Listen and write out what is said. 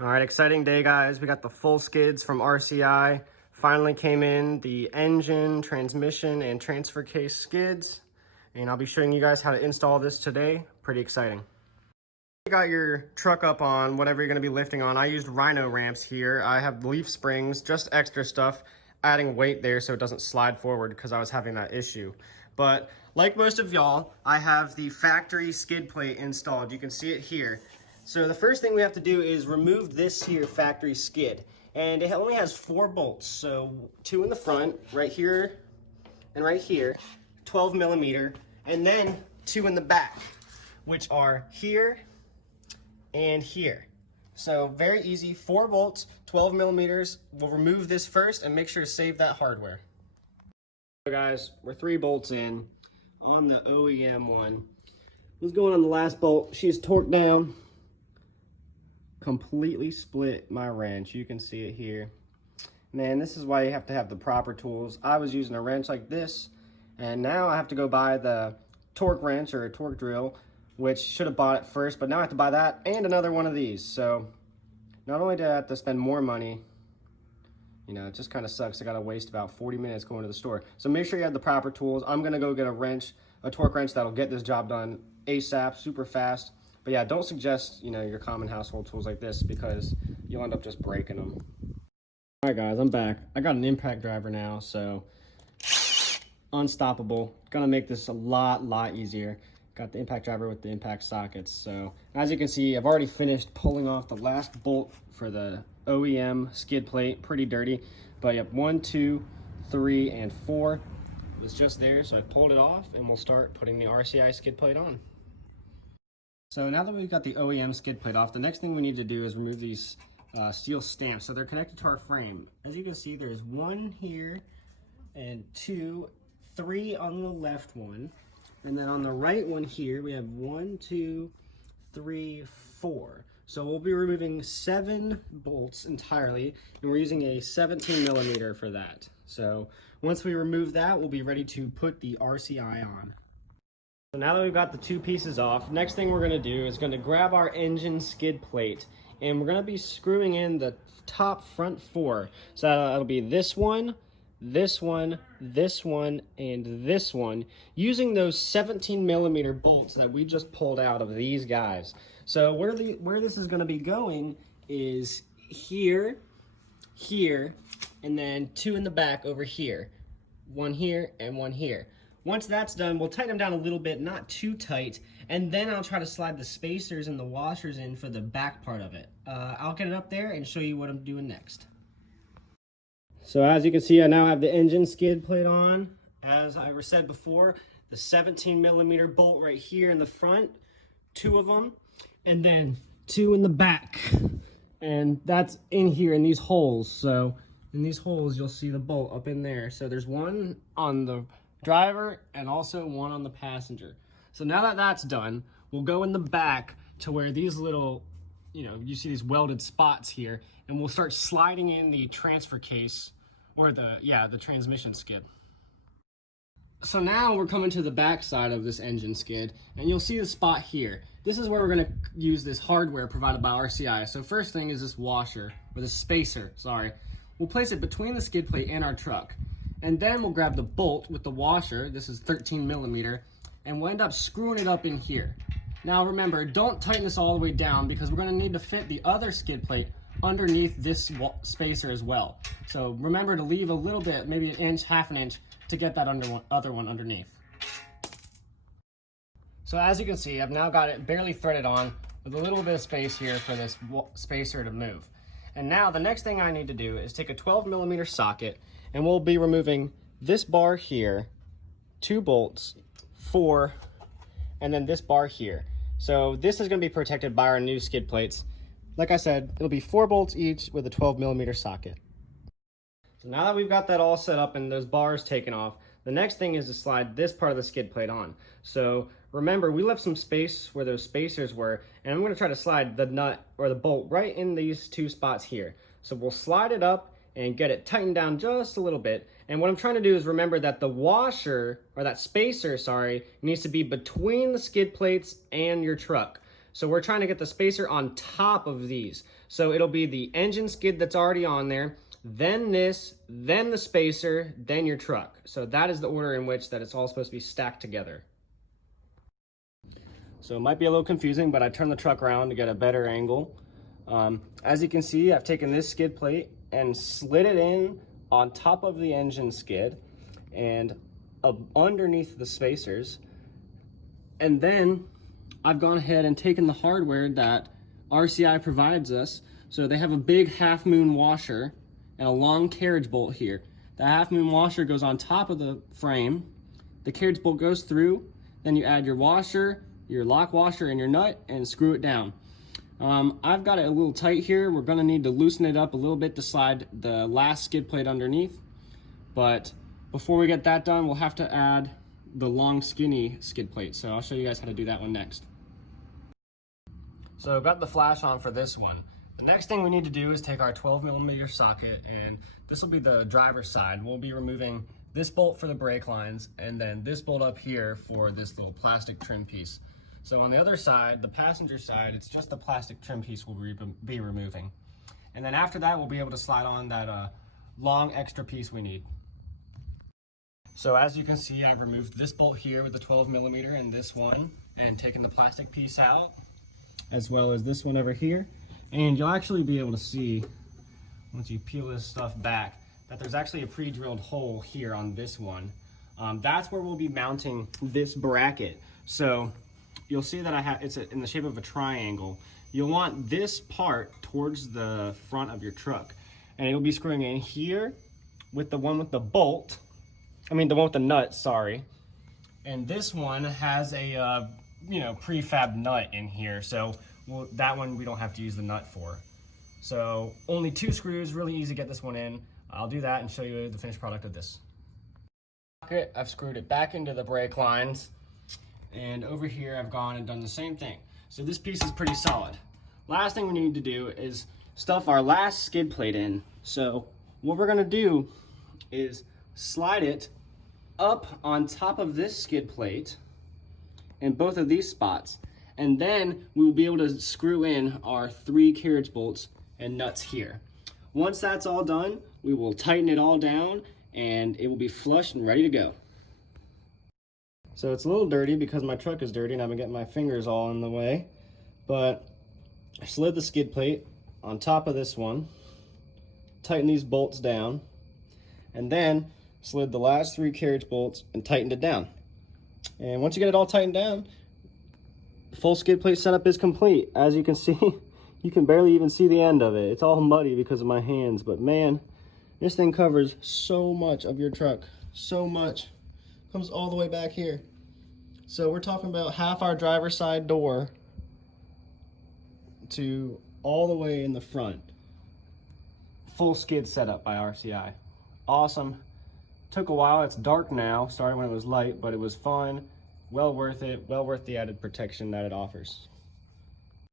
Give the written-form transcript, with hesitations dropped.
All right, exciting day, guys. We got the full skids from RCI. Finally came in, the engine, transmission, and transfer case skids. And I'll be showing you guys how to install this today. Pretty exciting. You got your truck up on whatever you're gonna be lifting on. I used Rhino ramps here. I have leaf springs, just extra stuff, adding weight there so it doesn't slide forward because I was having that issue. But like most of y'all, I have the factory skid plate installed. You can see it here. So the first thing we have to do is remove this here factory skid. And it only has 4 bolts. So 2 in the front, right here and right here, 12 millimeter, and then 2 in the back, which are here and here. So very easy, 4 bolts, 12 millimeters. We'll remove this first and make sure to save that hardware. So guys, we're 3 bolts in on the OEM one. What's going on the last bolt? She's torqued down. Completely split my wrench. You can see it here. Man, this is why you have to have the proper tools. I was using a wrench like this, and now I have to go buy the torque wrench or a torque drill, which should have bought it first, but now I have to buy that and another one of these. So not only do I have to spend more money, you know, it just kind of sucks. I got to waste about 40 minutes going to the store. So make sure you have the proper tools. I'm going to go get a wrench, a torque wrench that'll get this job done ASAP, super fast. But yeah, don't suggest, you know, your common household tools like this because you'll end up just breaking them. All right, guys, I'm back. I got an impact driver now, so unstoppable. Gonna make this a lot easier. Got the impact driver with the impact sockets. So as you can see, I've already finished pulling off the last bolt for the OEM skid plate. Pretty dirty, but yep, 1, 2, 3, and 4 it was just there. So I pulled it off, and we'll start putting the RCI skid plate on. So now that we've got the OEM skid plate off, the next thing we need to do is remove these steel stamps. So they're connected to our frame. As you can see, there's 1 here and 2, 3 on the left one. And then on the right one here, we have 1, 2, 3, 4. So we'll be removing 7 bolts entirely, and we're using a 17 millimeter for that. So once we remove that, we'll be ready to put the RCI on. So now that we've got the 2 pieces off, next thing we're going to do is going to grab our engine skid plate, and we're going to be screwing in the top front 4. So that'll be this one, this one, this one, and this one, using those 17 millimeter bolts that we just pulled out of these guys. So where this is going to be going is here, here, and then 2 in the back over here. 1 here and 1 here. Once that's done, we'll tighten them down a little bit, not too tight, and then I'll try to slide the spacers and the washers in for the back part of it. I'll get it up there and show you what I'm doing next. So as you can see, I now have the engine skid plate on. As I said before, the 17 millimeter bolt right here in the front, 2 of them, and then 2 in the back. And that's in here in these holes. So in these holes, you'll see the bolt up in there. So there's 1 on the driver and also 1 on the passenger. So now that that's done, we'll go in the back to where these little, you know, you see these welded spots here, and we'll start sliding in the transfer case or the transmission skid. So now we're coming to the back side of this engine skid, and you'll see the spot here. This is where we're going to use this hardware provided by RCI. So first thing is this washer, or the spacer, sorry. We'll place it between the skid plate and our truck. And then we'll grab the bolt with the washer, this is 13 millimeter, and we'll end up screwing it up in here. Now remember, don't tighten this all the way down because we're going to need to fit the other skid plate underneath this spacer as well. So remember to leave a little bit, maybe 1 inch, half an inch, to get that other one underneath. So as you can see, I've now got it barely threaded on with a little bit of space here for this spacer to move. And now the next thing I need to do is take a 12 millimeter socket, and we'll be removing this bar here, 2 bolts, 4, and then this bar here. So this is going to be protected by our new skid plates. Like I said, it'll be 4 bolts each with a 12 millimeter socket. So now that we've got that all set up and those bars taken off, the next thing is to slide this part of the skid plate on. So remember, we left some space where those spacers were, and I'm going to try to slide the nut or the bolt right in these 2 spots here. So we'll slide it up and get it tightened down just a little bit. And what I'm trying to do is remember that the washer, or that spacer, sorry, needs to be between the skid plates and your truck. So we're trying to get the spacer on top of these. So it'll be the engine skid that's already on there, then this, then the spacer, then your truck. So that is the order in which that it's all supposed to be stacked together. So it might be a little confusing, but I turned the truck around to get a better angle. As you can see, I've taken this skid plate and slid it in on top of the engine skid and underneath the spacers. And then I've gone ahead and taken the hardware that RCI provides us. So they have a big half moon washer and a long carriage bolt here. The half moon washer goes on top of the frame. The carriage bolt goes through, then you add your washer, your lock washer, and your nut, and screw it down. I've got it a little tight here. We're gonna need to loosen it up a little bit to slide the last skid plate underneath. But before we get that done, we'll have to add the long skinny skid plate. So I'll show you guys how to do that one next. So I've got the flash on for this one. The next thing we need to do is take our 12mm socket, and this will be the driver's side. We'll be removing this bolt for the brake lines, and then this bolt up here for this little plastic trim piece. So on the other side, the passenger side, it's just the plastic trim piece we'll be removing. And then after that, we'll be able to slide on that long extra piece we need. So as you can see, I've removed this bolt here with the 12mm and this one, and taken the plastic piece out, as well as this one over here. And you'll actually be able to see, once you peel this stuff back, that there's actually a pre-drilled hole here on this one. That's where we'll be mounting this bracket. So you'll see that it's in the shape of a triangle. You'll want this part towards the front of your truck, and it'll be screwing in here with the one with the bolt. I mean, the one with the nut, sorry. And this one has a prefab nut in here, so that one we don't have to use the nut for. So only 2 screws, really easy to get this one in. I'll do that and show you the finished product of this. I've screwed it back into the brake lines, and over here I've gone and done the same thing. So this piece is pretty solid. Last thing we need to do is stuff our last skid plate in. So what we're gonna do is slide it up on top of this skid plate in both of these spots. And then we will be able to screw in our 3 carriage bolts and nuts here. Once that's all done, we will tighten it all down and it will be flush and ready to go. So it's a little dirty because my truck is dirty and I've been getting my fingers all in the way, but I slid the skid plate on top of this one, tightened these bolts down, and then slid the last 3 carriage bolts and tightened it down. And once you get it all tightened down, the full skid plate setup is complete. As you can see, you can barely even see the end of it. It's all muddy because of my hands, but man, this thing covers so much of your truck, so much. Comes all the way back here. So we're talking about half our driver's side door to all the way in the front. Full skid setup by RCI. Awesome. Took a while. It's dark now. Started when it was light, but it was fun. Well worth it. Well worth the added protection that it offers.